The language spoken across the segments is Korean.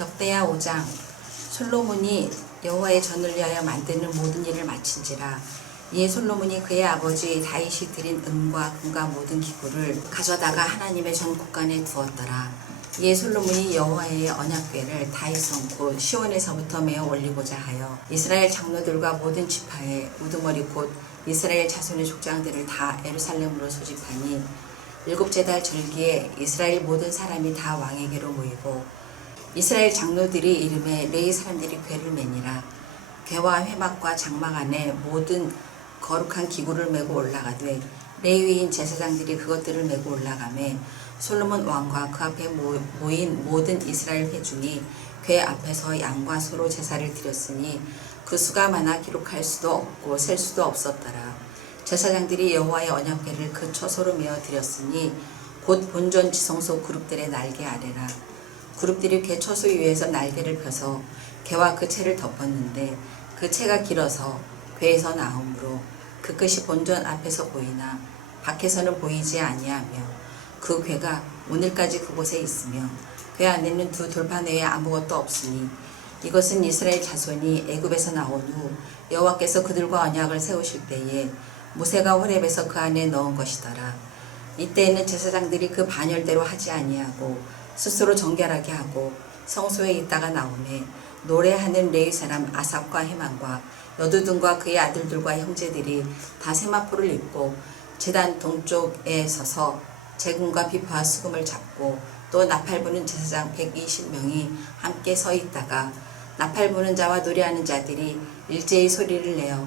역대하 5장 솔로몬이 여호와의 전을 위하여 만드는 모든 일을 마친지라. 이에 솔로몬이 그의 아버지 다윗이 드린 은과 금과 모든 기구를 가져다가 하나님의 전 곳간에 두었더라. 이에 솔로몬이 여호와의 언약궤를 다윗성 곧 시온에서부터 메어 올리고자 하여 이스라엘 장로들과 모든 지파의 우두머리 곧 이스라엘 자손의 족장들을 다 예루살렘으로 소집하니 일곱째 달 절기에 이스라엘 모든 사람이 다 왕에게로 모이고 이스라엘 장로들이 이름에 레이 사람들이 괴를 매니라. 괴와 회막과 장막 안에 모든 거룩한 기구를 메고 올라가되 레위인 제사장들이 그것들을 메고 올라가매 솔로몬 왕과 그 앞에 모- 모인 모든 이스라엘 회중이 괴 앞에서 양과 소로 제사를 드렸으니 그 수가 많아 기록할 수도 없고 셀 수도 없었더라 제사장들이 여호와의 언약궤를 그 처소로 메어 드렸으니 곧 본전 지성소 그룹들의 날개 아래라. 그룹들이 개 처소 위에서 날개를 펴서 개와 그 채를 덮었는데 그 채가 길어서 괴에서 나오므로 그 끝이 본전 앞에서 보이나 밖에서는 보이지 아니하며 그 괴가 오늘까지 그곳에 있으며 괴 안에는 두 돌판 외에 아무것도 없으니 이것은 이스라엘 자손이 애굽에서 나온 후 여호와께서 그들과 언약을 세우실 때에 모세가 호렙에서 그 안에 넣은 것이더라. 이때에는 제사장들이 그 반열대로 하지 아니하고 스스로 정결하게 하고 성소에 있다가 나오매 노래하는 레위 사람 아삽과 헤만과 여두둔과 그의 아들들과 형제들이 다 세마포를 입고 제단 동쪽에 서서 제금과 비파와 수금을 잡고 또 나팔 부는 제사장 120명이 함께 서 있다가 나팔 부는 자와 노래하는 자들이 일제히 소리를 내어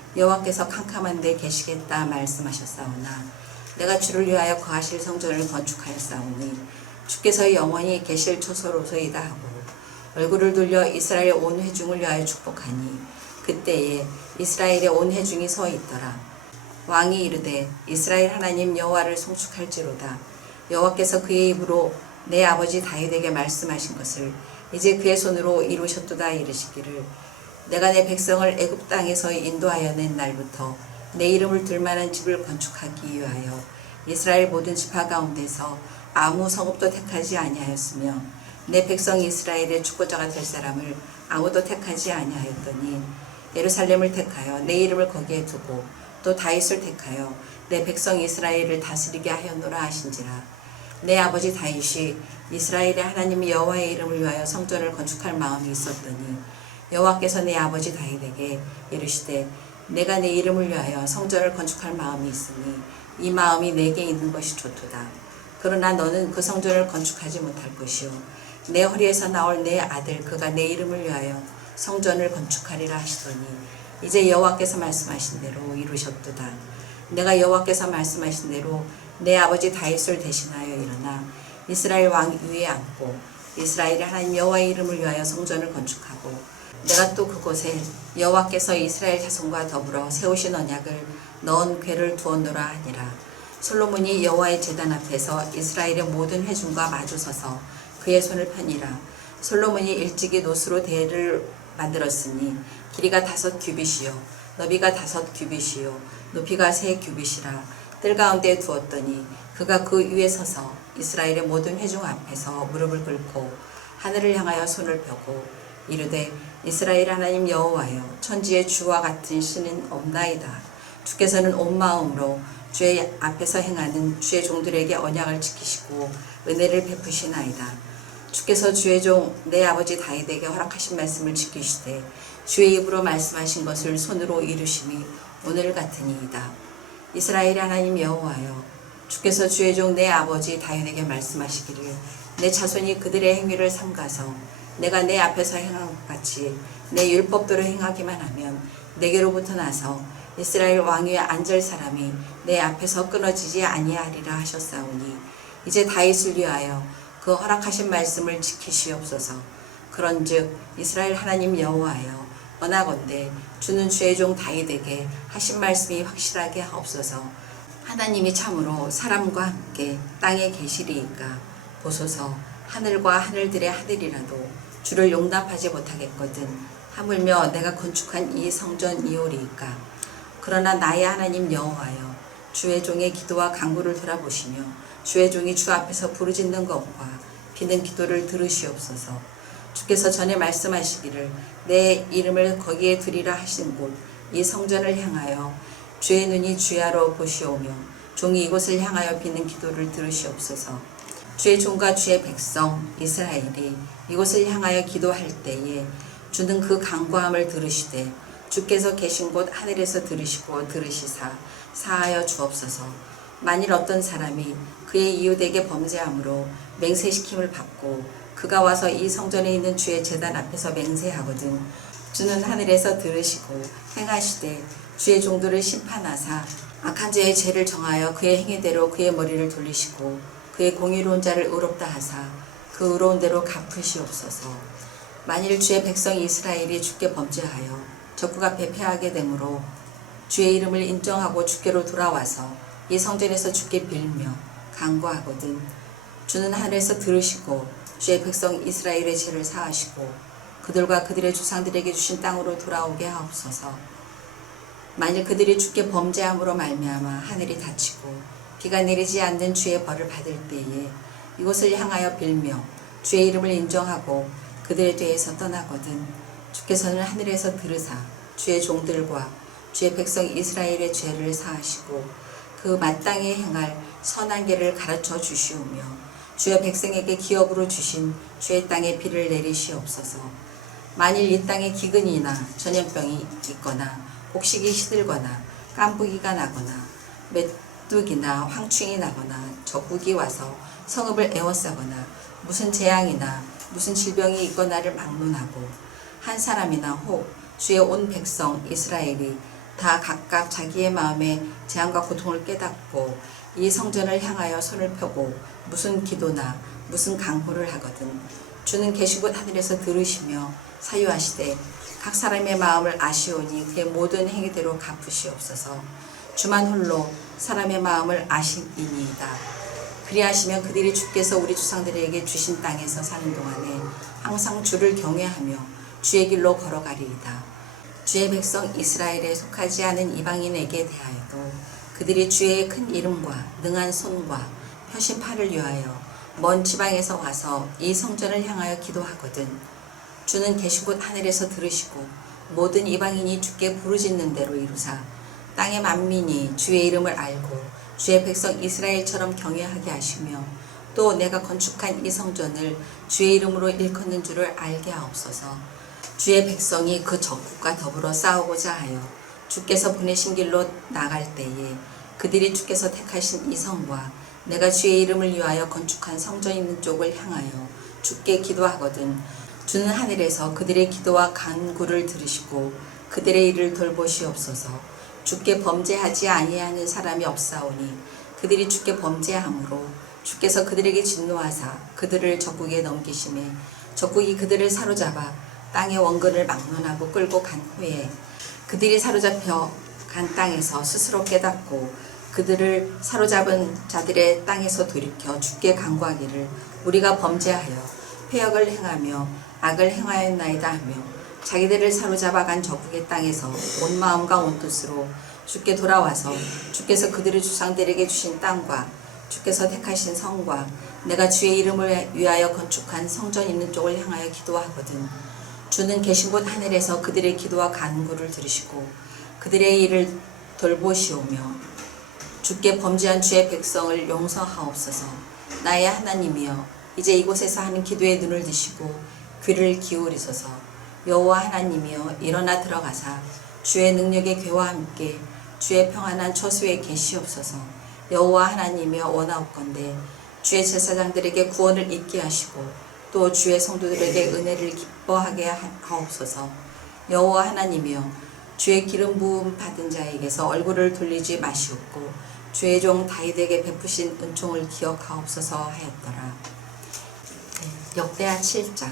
여호와께서 캄캄한 데 계시겠다 말씀하셨사오나 내가 주를 위하여 거하실 성전을 건축하였사오니 주께서 영원히 계실 초소로소이다 하고 얼굴을 돌려 이스라엘 온 회중을 위하여 축복하니 그때에 이스라엘의 온 회중이 서 있더라. 왕이 이르되 이스라엘 하나님 여호와를 송축할지로다. 여호와께서 그의 입으로 내 아버지 다윗에게 말씀하신 것을 이제 그의 손으로 이루셨도다 이르시기를 내가 내 백성을 애굽 땅에서 인도하여 낸 날부터 내 이름을 들만한 집을 건축하기 위하여 이스라엘 모든 지파 가운데서 아무 성읍도 택하지 아니하였으며 내 백성 이스라엘의 축구자가 될 사람을 아무도 택하지 아니하였더니 예루살렘을 택하여 내 이름을 거기에 두고 또 다윗을 택하여 내 백성 이스라엘을 다스리게 하였노라 하신지라. 내 아버지 다윗이 이스라엘의 하나님 여호와의 이름을 위하여 성전을 건축할 마음이 있었더니 여호와께서 내 아버지 다윗에게 이르시되 내가 내 이름을 위하여 성전을 건축할 마음이 있으니 이 마음이 내게 있는 것이 좋도다. 그러나 너는 그 성전을 건축하지 못할 것이요 내 허리에서 나올 내 아들 그가 내 이름을 위하여 성전을 건축하리라 하시더니 이제 여호와께서 말씀하신 대로 이루셨도다. 내가 여호와께서 말씀하신 대로 내 아버지 다윗을 대신하여 일어나 이스라엘 왕 위에 앉고 이스라엘의 하나님 여호와의 이름을 위하여 성전을 건축하고 내가 또 그곳에 여호와께서 이스라엘 자손과 더불어 세우신 언약을 넣은 궤를 두었노라 하니라. 솔로몬이 여호와의 제단 앞에서 이스라엘의 모든 회중과 마주 서서 그의 손을 펴니라. 솔로몬이 일찍이 노수로 대를 만들었으니 길이가 다섯 규빗이요. 너비가 다섯 규빗이요. 높이가 세 규빗이라. 뜰 가운데 두었더니 그가 그 위에 서서 이스라엘의 모든 회중 앞에서 무릎을 꿇고 하늘을 향하여 손을 펴고 이르되 이스라엘 하나님 여호와여 천지의 주와 같은 신은 없나이다 주께서는 온 마음으로 주의 앞에서 행하는 주의 종들에게 언약을 지키시고 은혜를 베푸시나이다 주께서 주의 종 내 아버지 다윗에게 허락하신 말씀을 지키시되 주의 입으로 말씀하신 것을 손으로 이루심이 오늘 같으니이다. 이스라엘 하나님 여호와여 주께서 주의 종 내 아버지 다윗에게 말씀하시기를 내 자손이 그들의 행위를 삼가서 내가 내 앞에서 행한 것 같이 내 율법대로 행하기만 하면 내게로부터 나서 이스라엘 왕위에 앉을 사람이 내 앞에서 끊어지지 아니하리라 하셨사오니 이제 다윗을 위하여 그 허락하신 말씀을 지키시옵소서. 그런즉 이스라엘 하나님 여호와여 원하건대 주는 주의 종 다윗에게 하신 말씀이 확실하게 하옵소서 하나님이 참으로 사람과 함께 땅에 계시리이까 보소서 하늘과 하늘들의 하늘이라도 주를 용납하지 못하겠거든 하물며 내가 건축한 이 성전 이오리이까? 그러나 나의 하나님 여호와여 주의 종의 기도와 간구를 돌아보시며 주의 종이 주 앞에서 부르짖는 것과 비는 기도를 들으시옵소서. 주께서 전에 말씀하시기를 내 이름을 거기에 두리라 하신 곳 이 성전을 향하여 주의 눈이 주야로 보시오며 종이 이곳을 향하여 비는 기도를 들으시옵소서 주의 종과 주의 백성 이스라엘이 이곳을 향하여 기도할 때에 주는 그 간구함을 들으시되 주께서 계신 곳 하늘에서 들으시고 들으시사 사하여 주옵소서. 만일 어떤 사람이 그의 이웃에게 범죄함으로 맹세시킴을 받고 그가 와서 이 성전에 있는 주의 제단 앞에서 맹세하거든 주는 하늘에서 들으시고 행하시되 주의 종들을 심판하사 악한 자의 죄를 정하여 그의 행위대로 그의 머리를 돌리시고 그의 공의로운 자를 의롭다 하사 그 의로운 대로 갚으시옵소서 만일 주의 백성 이스라엘이 주께 범죄하여 적국 앞에 패하게 되므로 주의 이름을 인정하고 주께로 돌아와서 이 성전에서 주께 빌며 간구하거든 주는 하늘에서 들으시고 주의 백성 이스라엘의 죄를 사하시고 그들과 그들의 조상들에게 주신 땅으로 돌아오게 하옵소서. 만일 그들이 주께 범죄함으로 말미암아 하늘이 닫히고 비가 내리지 않는 주의 벌을 받을 때에 이곳을 향하여 빌며 주의 이름을 인정하고 그들에 대해서 떠나거든 주께서는 하늘에서 들으사 주의 종들과 주의 백성 이스라엘의 죄를 사하시고 그 마땅히 행할 선한 길을 가르쳐 주시오며 주의 백성에게 기업으로 주신 주의 땅에 비를 내리시옵소서. 만일 이 땅에 기근이나 전염병이 있거나 곡식이 시들거나 깐부기가 나거나 메뚜기나 황충이 나거나 적국이 와서 성읍을 에워싸거나 무슨 재앙이나 무슨 질병이 있거나를 막론하고 한 사람이나 혹 주의 온 백성 이스라엘이 다 각각 자기의 마음에 재앙과 고통을 깨닫고 이 성전을 향하여 손을 펴고 무슨 기도나 무슨 강구를 하거든 주는 계신 곳 하늘에서 들으시며 사유하시되 각 사람의 마음을 아시오니 그의 모든 행위대로 갚으시옵소서. 주만 홀로 사람의 마음을 아시니이다. 그리하시면 그들이 주께서 우리 조상들에게 주신 땅에서 사는 동안에 항상 주를 경외하며 주의 길로 걸어가리이다. 주의 백성 이스라엘에 속하지 않은 이방인에게 대하여도 그들이 주의 큰 이름과 능한 손과 펴신 팔을 위하여 먼 지방에서 와서 이 성전을 향하여 기도하거든 주는 계신 곳 하늘에서 들으시고 모든 이방인이 주께 부르짖는 대로 이루사 땅의 만민이 주의 이름을 알고 주의 백성 이스라엘처럼 경외하게 하시며 또 내가 건축한 이 성전을 주의 이름으로 일컫는 줄을 알게 하옵소서. 주의 백성이 그 적국과 더불어 싸우고자 하여 주께서 보내신 길로 나갈 때에 그들이 주께서 택하신 이 성과 내가 주의 이름을 위하여 건축한 성전 있는 쪽을 향하여 주께 기도하거든 주는 하늘에서 그들의 기도와 간구를 들으시고 그들의 일을 돌보시옵소서 주께 범죄하지 아니하는 사람이 없사오니 그들이 주께 범죄함으로 주께서 그들에게 진노하사 그들을 적국에 넘기심에 적국이 그들을 사로잡아 땅의 원근을 막론하고 끌고 간 후에 그들이 사로잡혀 간 땅에서 스스로 깨닫고 그들을 사로잡은 자들의 땅에서 돌이켜 주께 간구하기를 우리가 범죄하여 폐역을 행하며 악을 행하였나이다 하며 자기들을 사로잡아 간 적국의 땅에서 온 마음과 온 뜻으로 주께 돌아와서 주께서 그들의 조상들에게 주신 땅과 주께서 택하신 성과 내가 주의 이름을 위하여 건축한 성전 있는 쪽을 향하여 기도하거든 주는 계신 곳 하늘에서 그들의 기도와 간구를 들으시고 그들의 일을 돌보시오며 주께 범죄한 주의 백성을 용서하옵소서. 나의 하나님이여 이제 이곳에서 하는 기도에 눈을 드시고 귀를 기울이소서. 여호와 하나님이여 일어나 들어가사 주의 능력의 괴와 함께 주의 평안한 처수에 계시옵소서. 여호와 하나님이여 원하옵건대 주의 제사장들에게 구원을 있게 하시고 또 주의 성도들에게 은혜를 기뻐하게 하옵소서. 여호와 하나님이여 주의 기름 부음 받은 자에게서 얼굴을 돌리지 마시옵고 주의 종 다윗에게 베푸신 은총을 기억하옵소서 하였더라. 네, 역대하 7장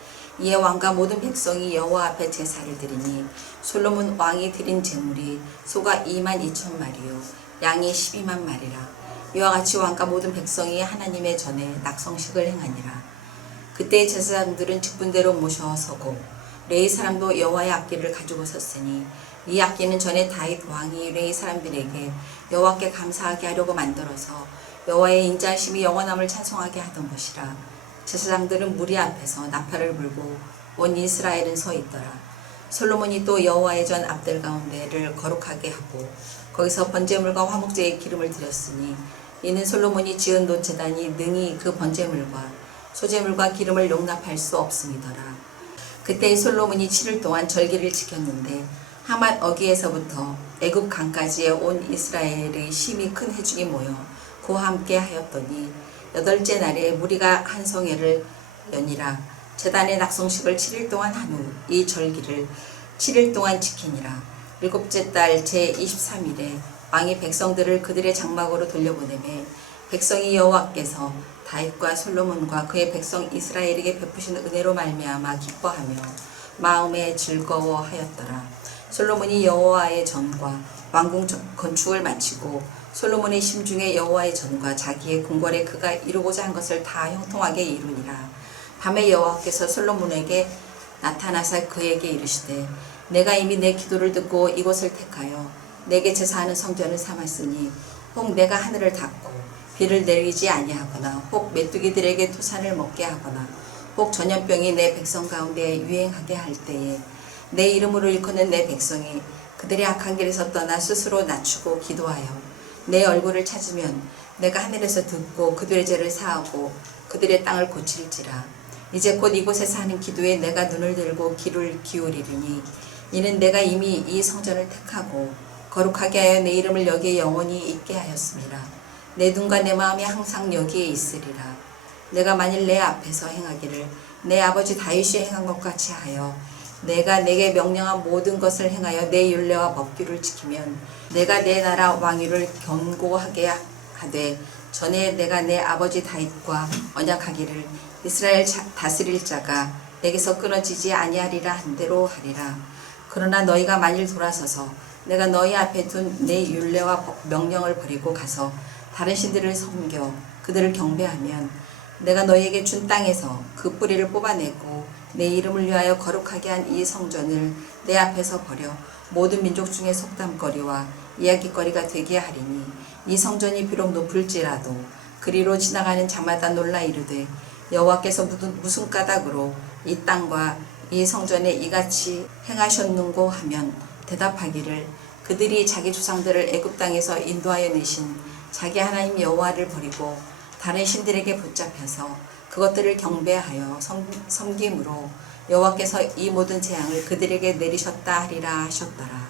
이에 왕과 모든 백성이 여호와 앞에 제사를 드리니 솔로몬 왕이 드린 제물이 소가 2만 2천 마리요 양이 12만 마리라. 이와 같이 왕과 모든 백성이 하나님의 전에 낙성식을 행하니라. 그때 제사장들은 직분대로 모셔서고 레이 사람도 여호와의 악기를 가지고 섰으니 이 악기는 전에 다윗 왕이 레이 사람들에게 여호와께 감사하게 하려고 만들어서 여호와의 인자심이 영원함을 찬송하게 하던 것이라 제사장들은 무리 앞에서 나팔을 불고 온 이스라엘은 서 있더라 솔로몬이 또 여호와의 전 앞들 가운데를 거룩하게 하고 거기서 번제물과 화목제의 기름을 드렸으니 이는 솔로몬이 지은 노제단이 능히 그 번제물과 소제물과 기름을 용납할 수 없음이더라. 그때 솔로몬이 7일 동안 절기를 지켰는데 하맛 어기에서부터 애굽 강까지의 온 이스라엘의 심히 큰 해중이 모여 그와 함께 하였더니 여덟째 날에 무리가 한 성회를 연이라 제단의 낙성식을 7일 동안 한 후 이 절기를 7일 동안 지키니라 일곱째 달 제 23일에 왕이 백성들을 그들의 장막으로 돌려보내매 백성이 여호와께서 다윗과 솔로몬과 그의 백성 이스라엘에게 베푸신 은혜로 말미암아 기뻐하며 마음에 즐거워하였더라. 솔로몬이 여호와의 전과 왕궁 전- 건축을 마치고 솔로몬의 심중에 여호와의 전과 자기의 궁궐에 그가 이루고자 한 것을 다 형통하게 이루니라. 밤에 여호와께서 솔로몬에게 나타나사 그에게 이르시되 내가 이미 내 기도를 듣고 이곳을 택하여 내게 제사하는 성전을 삼았으니 혹 내가 하늘을 닫고 비를 내리지 아니하거나 혹 메뚜기들에게 토산을 먹게 하거나 혹 전염병이 내 백성 가운데 유행하게 할 때에 내 이름으로 일컫는 내 백성이 그들의 악한 길에서 떠나 스스로 낮추고 기도하여 내 얼굴을 찾으면 내가 하늘에서 듣고 그들의 죄를 사하고 그들의 땅을 고칠지라 이제 곧 이곳에서 하는 기도에 내가 눈을 들고 귀를 기울이리니 이는 내가 이미 이 성전을 택하고 거룩하게 하여 내 이름을 여기에 영원히 있게 하였습니다. 내 눈과 내 마음이 항상 여기에 있으리라. 내가 만일 내 앞에서 행하기를 내 아버지 다윗이 행한 것 같이 하여 내가 내게 명령한 모든 것을 행하여 내 율례와 법규를 지키면 내가 내 나라 왕위를 견고하게 하되 전에 내가 내 아버지 다윗과 언약하기를 이스라엘 자- 다스릴 자가 내게서 끊어지지 아니하리라 한 대로 하리라. 그러나 너희가 만일 돌아서서 내가 너희 앞에 둔내 율례와 법- 명령을 버리고 가서 다른 신들을 섬겨 그들을 경배하면 내가 너희에게 준 땅에서 그 뿌리를 뽑아내고 내 이름을 위하여 거룩하게 한 이 성전을 내 앞에서 버려 모든 민족 중에 속담거리와 이야기거리가 되게 하리니 이 성전이 비록 높을지라도 그리로 지나가는 자마다 놀라 이르되 여호와께서 무슨, 까닭으로 이 땅과 이 성전에 이같이 행하셨는고 하면 대답하기를 그들이 자기 조상들을 애굽 땅에서 인도하여 내신 자기 하나님 여호와를 버리고 다른 신들에게 붙잡혀서 그것들을 경배하여 섬, 섬김으로 여호와께서 이 모든 재앙을 그들에게 내리셨다 하리라 하셨더라.